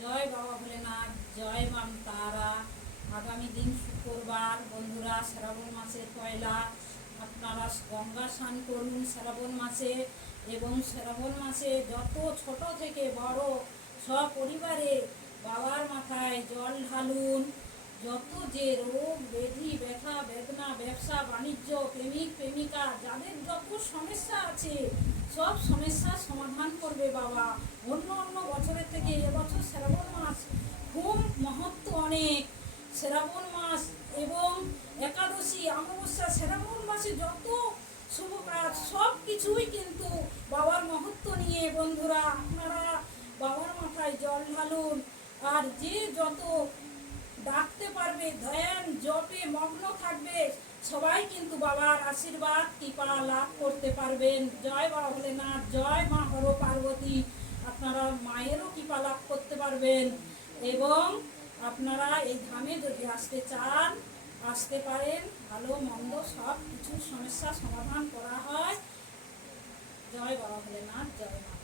জয় বাবা ভোলেনাথ, জয় মা তারা। আগামী দিন শুক্রবার বন্ধুরা, শ্রাবণ মাসের পয়লা। আপনারা গঙ্গা স্নান করুন শ্রাবণ মাসে, এবং শ্রাবণ মাসে যত ছোট থেকে বড় সব পরিবারে বাবার মাথায় জল ঢালুন। যত যে রোগ ব্যাধি ব্যথা বেদনা, ব্যবসা বাণিজ্য, প্রেমিক প্রেমিকা, যাদের যত সমস্যা আছে সব সমস্যার সমাধান করবে বাবা। অন্য অন্য বছরের থেকে এবছর শ্রাবণ মাস খুব মহত্ব অনেক। শ্রাবণ মাস এবং একাদশী অমাবস্যা, শ্রাবণ মাসে যত শুভ কাজ সব কিছুই কিন্তু বাবার মহত্ব নিয়ে। বন্ধুরা, আপনারা বাবার মাথায় জল ঢালুন। আর যে যত ডাকতে পারবে, ধ্যান জপে মগ্ন থাকবে, সবাই কিন্তু বাবার আশীর্বাদ কৃপা লাভ করতে পারবেন। জয় বাবা ভোলেনাথ, জয় মা হর পার্বতী। আপনারা মায়েরও কৃপা লাভ করতে পারবেন, এবং আপনারা এই ধামে যদি আসতে চান আসতে পারেন। ভালো মন্দ সব কিছু সমস্যা সমাধান করা হয়। জয় বাবা ভোলেনাথ, জয় মা।